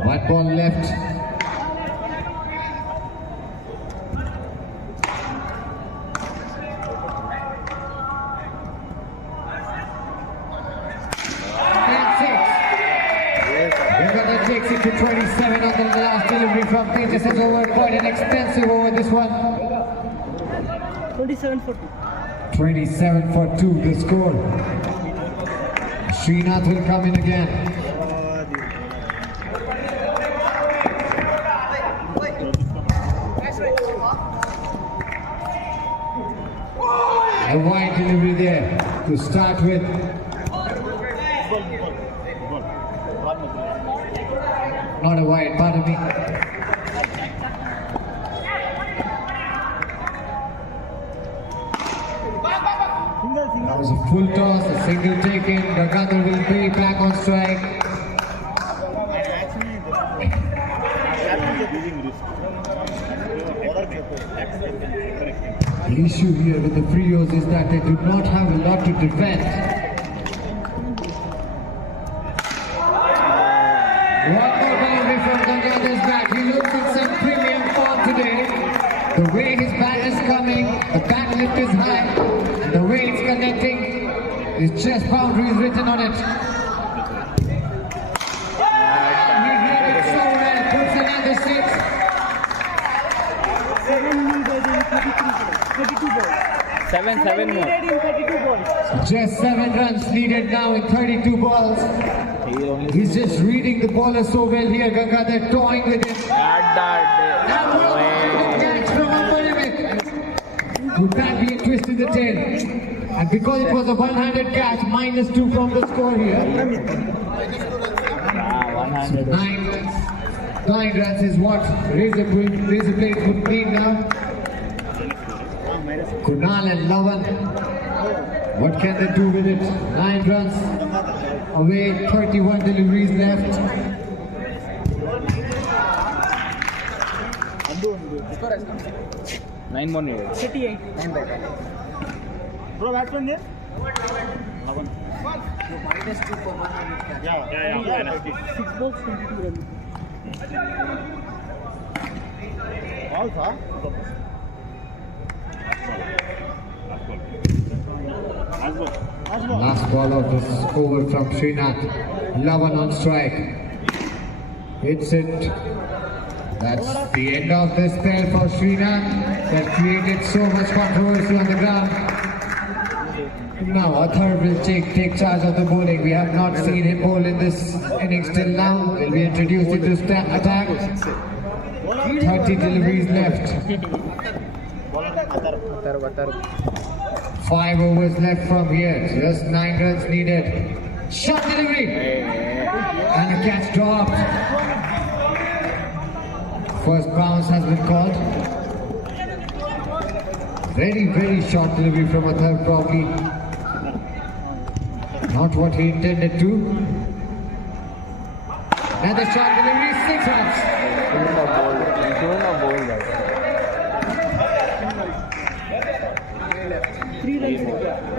One ball left. And 6. Uganda takes it to 27 on the last delivery from Tejas. Has over quite an expensive over this one. 27 for 2 the score. Srinath will come in again. A wide delivery there to start with. Not a wide, pardon me. That was a full toss, a single taken. Gangadhar will be back on strike. The issue here with the Freos is that they do not have a lot to defend. One more boundary from Gangadhar's bat. He looks in some premium form today. The way his bat is coming, the bat lift is high, and the way it's connecting, his chest boundary is written on it. He hit it so well, puts another 7 more.6. Just 7 runs needed now in 32 balls. He's just reading the bowler so well here. Gangadhar toying with it. Would that be a twist in the tail? And because it was a one-handed catch, -2 from the score here. 9 runs is what Razorblades would need now. Kunal and Lavan, what can they do with it? 9 runs away, 31 deliveries left. Nine more needed. 38. Bro, batsman there? -2 for 100 catch. Yeah. 6 balls, 22 runs. Balls, huh? Last ball of this over from Srinath. Lavan on strike. Hits it. That's the end of this spell for Srinath. That created so much controversy on the ground. Now Athar will take charge of the bowling. We have not seen him bowl in this innings till now. Will be introduced into attack. 30 deliveries left. 5 overs left from here. Just 9 runs needed. Shot delivery. And a catch dropped. First bounce has been called. Very short delivery from Athar, probably not what he intended to. Another short delivery, 6 runs.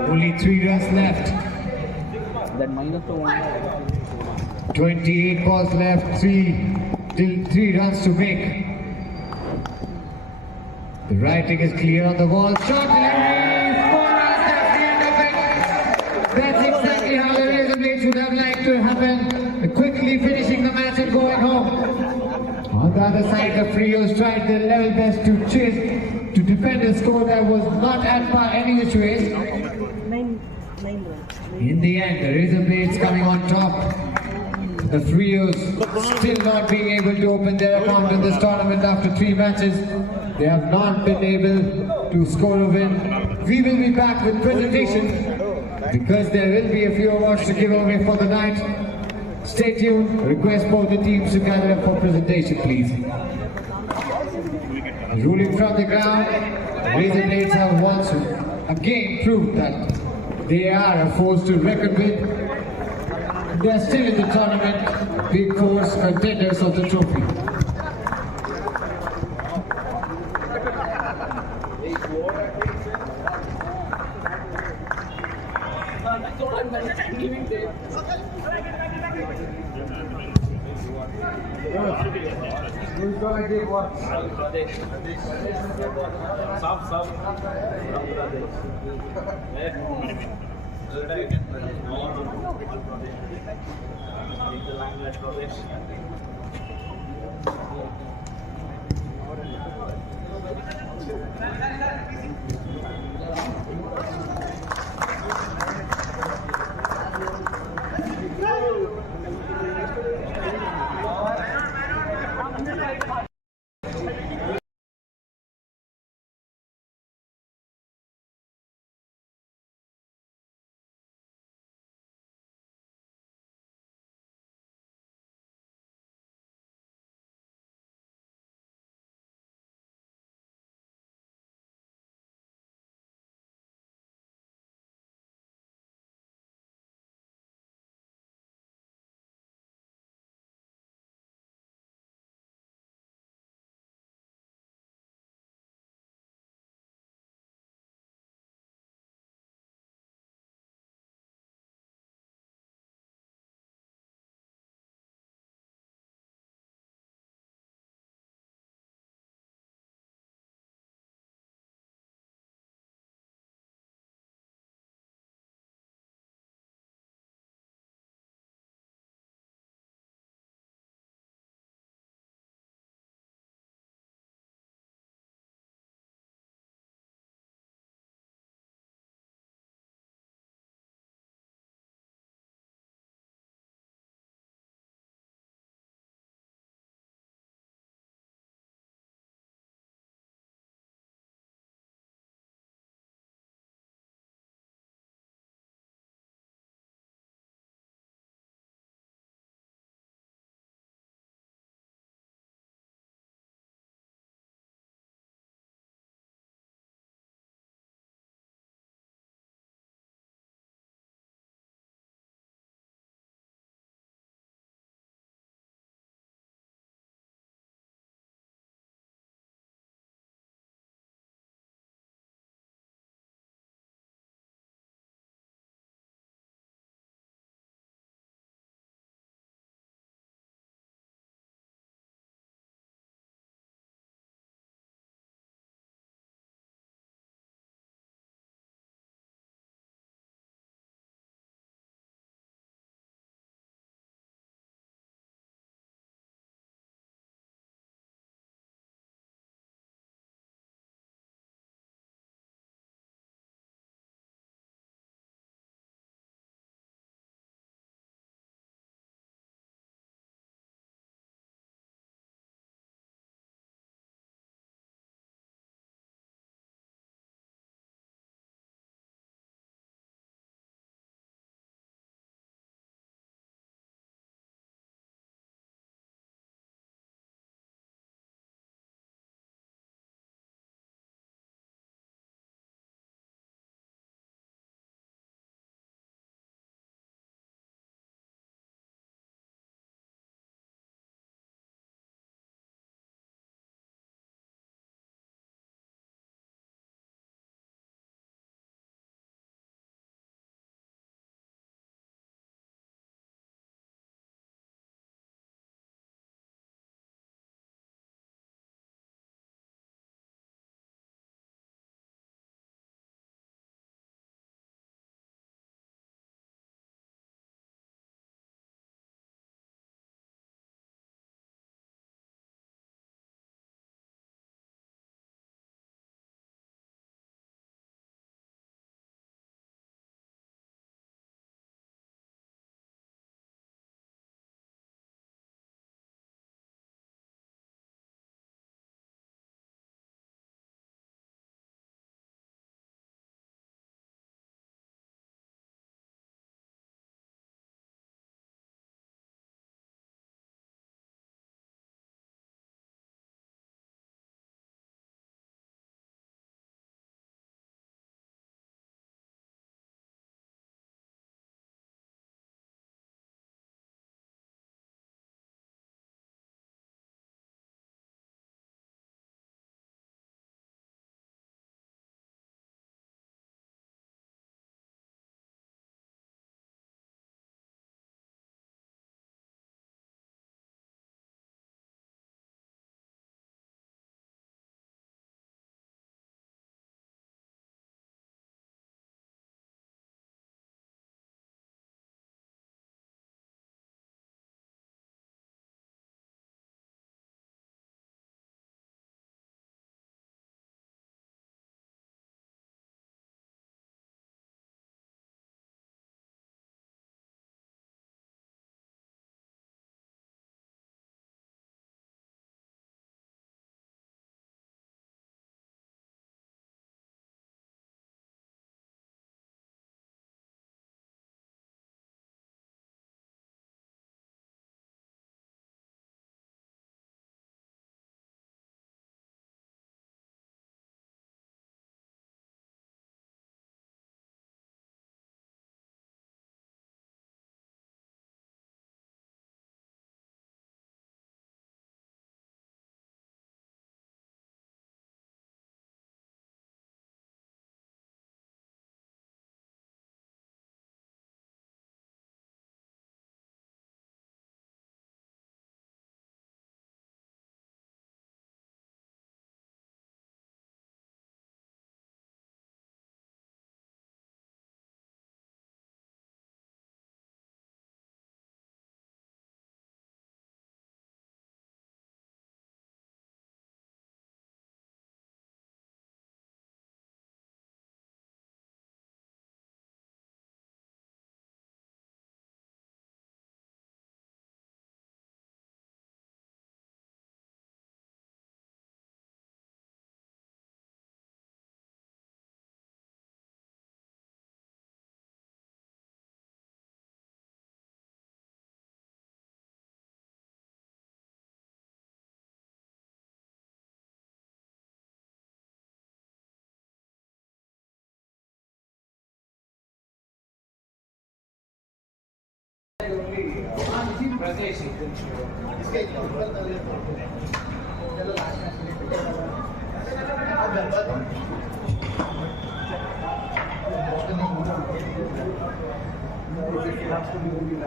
Only 3 runs left. That minus to 1. 28 balls left, 3 runs to make. The writing is clear on the wall. Short delivery, 4 runs, that's the end of it. That's exactly how the Razorblades would have liked to happen. Quickly finishing the match and going home. On the other side, the Freos tried their level best to defend a score that was not at par any which way. In the end, the Razorblades coming on top. The Freos still not being able to open their account in this tournament after 3 matches. They have not been able to score a win. We will be back with presentation because there will be a few awards to give away for the night. Stay tuned. Request both the teams to gather up for presentation, please. Ruling from the ground, Razorblades have once again proved that they are a force to reckon with. They are still in the tournament, big force contenders of the trophy.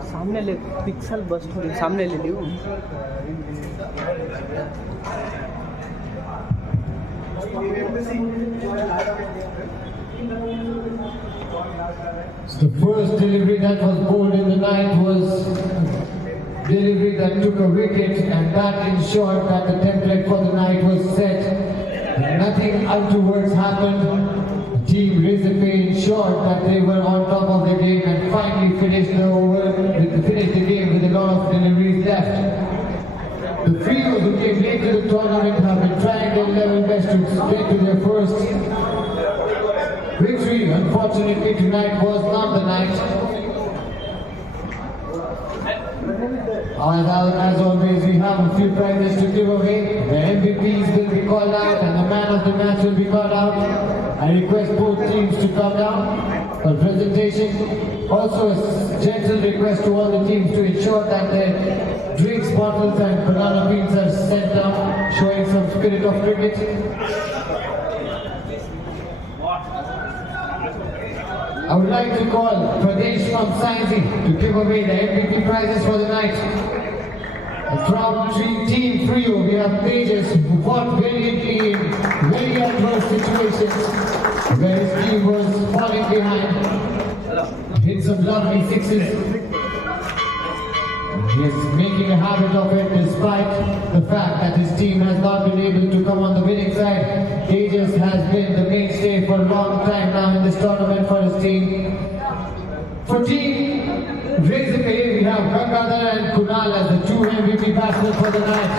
सामने ले pixel बस थोड़ी सामने ले लियो So the first delivery that was bowled in the night was delivery that took a wicket, and that ensured that the template for the night was set. Nothing untoward happened. Team Razorblades ensured that they were on top of the game and finally finished the game with a lot of deliveries left. The Freo, who came late to the tournament, have been trying their level best to get to their first victory. Unfortunately, tonight was not the night. As always, we have a few prizes to give away. The MVPs will be called out and the man of the match will be called out. I request both teams to come down for presentation. Also, a gentle request to all the teams to ensure that their drinks, bottles and banana beans are sent down, showing some spirit of cricket. I would like to call Pradesh from Sciency to give away the MVP prizes for the night. From Team Freo, we have Tejas who fought valiantly in very adverse situations where his team was falling behind. Hit some lovely sixes. He is making a habit of it despite the fact that his team has not been able to come on the winning side. Tejas has been the mainstay for a long time now in this tournament for his team. For Team Razorblades, we have Bangalore and Kunal as the two MVP batsmen for the night.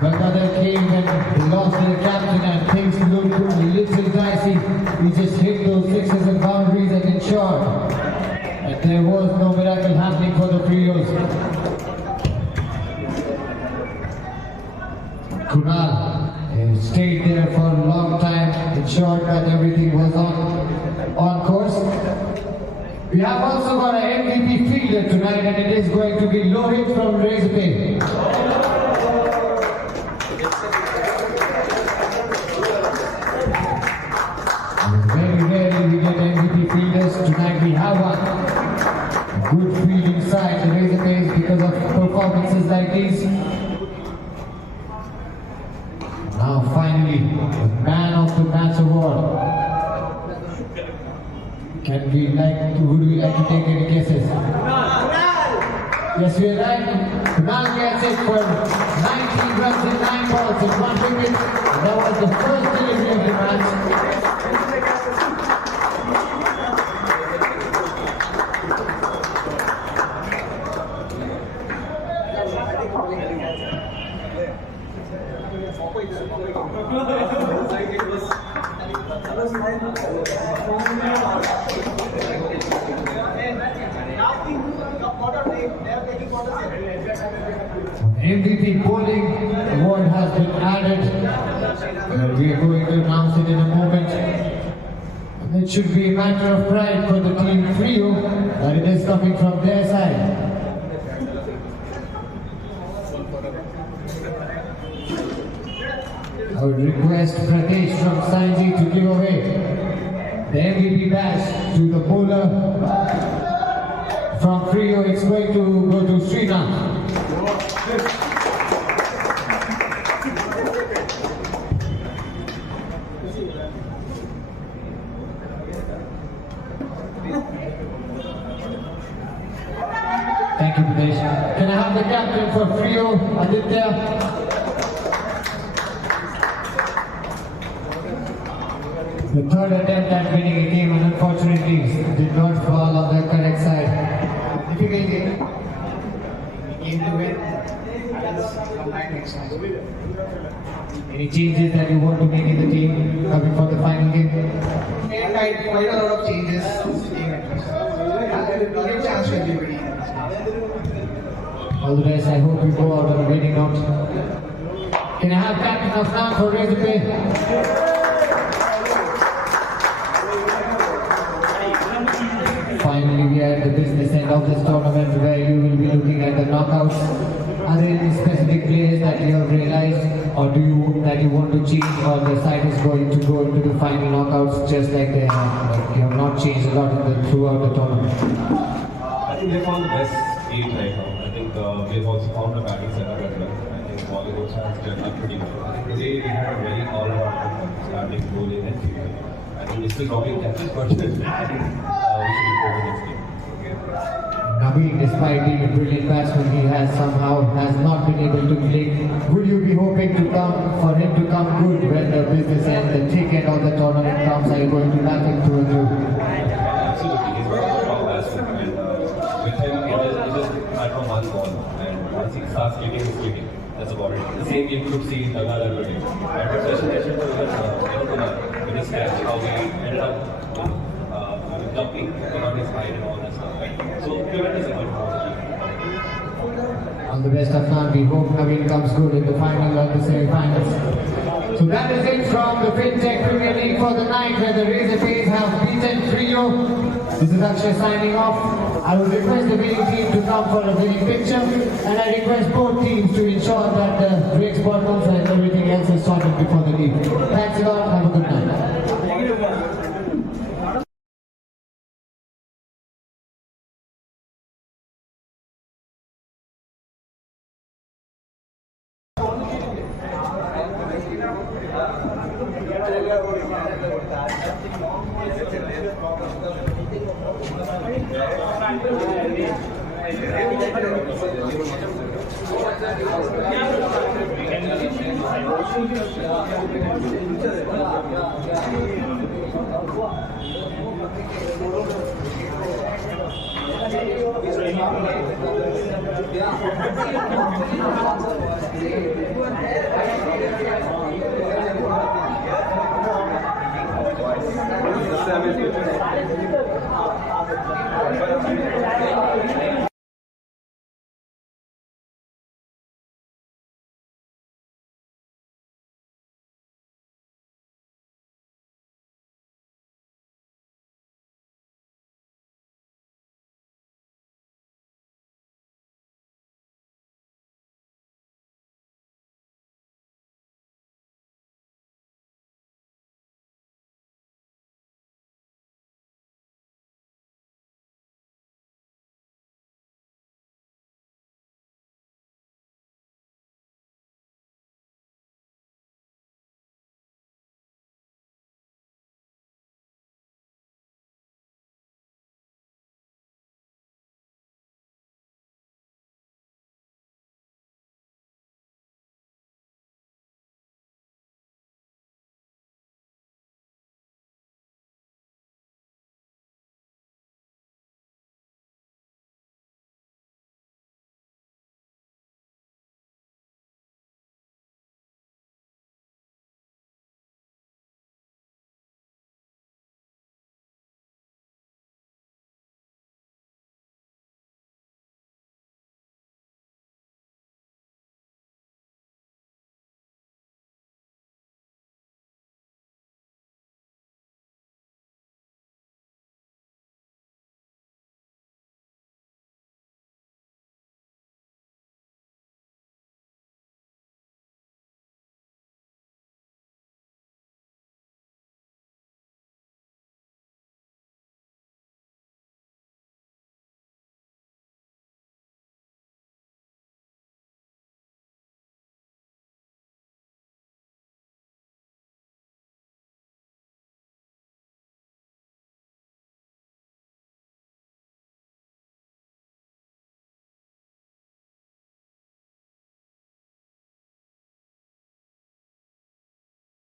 Bangalore came and he lost their captain and things looked a little dicey. He just hit those sixes and boundaries and ensured that there was no miracle happening for the Freos. Kunal stayed there for a long time, ensured that everything was on course. We have also got an MVP fielder tonight, and it is going to be Lohit from Razorblades. Very rarely we get MVP fielders. Tonight we have one. Good fielding side, the Razorblades, because of performances like these. Now finally, the man of the match award. Would we like to take any guesses? Yes, we are right. Kunal gets it for 19 runs in 9 balls and 1 wicket. That was the first delivery of the match. MVP bowling award has been added. We are going to announce it in a moment. And it should be a matter of pride for the team Freo that it is coming from their side. I would request Pradesh from Sanji to give away the MVP badge to the bowler from Freo. It's going to go to Srinath. Thank you, Pradesh. Can I have the captain for Freo, Aditya? The third attempt at winning a game, and unfortunately did not fall on the correct side. Difficult game. Game to win. Come back next time. Any changes that you want to make in the team coming for the final game? Quite a lot of changes. I'll give a chance to everybody. All the best. I hope you go out on a winning note. Can I have captain of now for Razorblades? at the business end of this tournament where you will be looking at the knockouts. Are there any specific players that you have realized or that you want to change, or the side is going to go into the final knockouts just like they have? Like you have not changed a lot throughout the tournament. I think they found the best 8 right now. I think they've also found the batting setup as well. I think Bollywood has done up pretty well. I think today we had a very all-around starting, bowling and fielding. I think we're still talking catches, but I think we should be over next game. Naveen, despite being a brilliant batsman, he has not been able to click. Would you be hoping for him to come good when the business end, the thick end of the tournament comes? Are you going to back him through and through? Absolutely, he's one of the strong batsmen, and with him, it is a matter of one ball, and once he starts clicking, he's clicking. That's about it. The same you could see in Bangalore today. And the session to with his catch, how he ended up dumping on his height and all that stuff. So tremendous effort from the team. All the best of luck. We hope Naveen comes good in the final or the semi-finals. So that is it from the FinTech Premier League for the night, where the Razorblades have beaten Freo. This is Akshay signing off. I would request the winning team to come for a winning picture, and I request both teams to ensure that the drinks bottles and everything else is sorted before the game. Thanks a lot. Have a good night. Seven.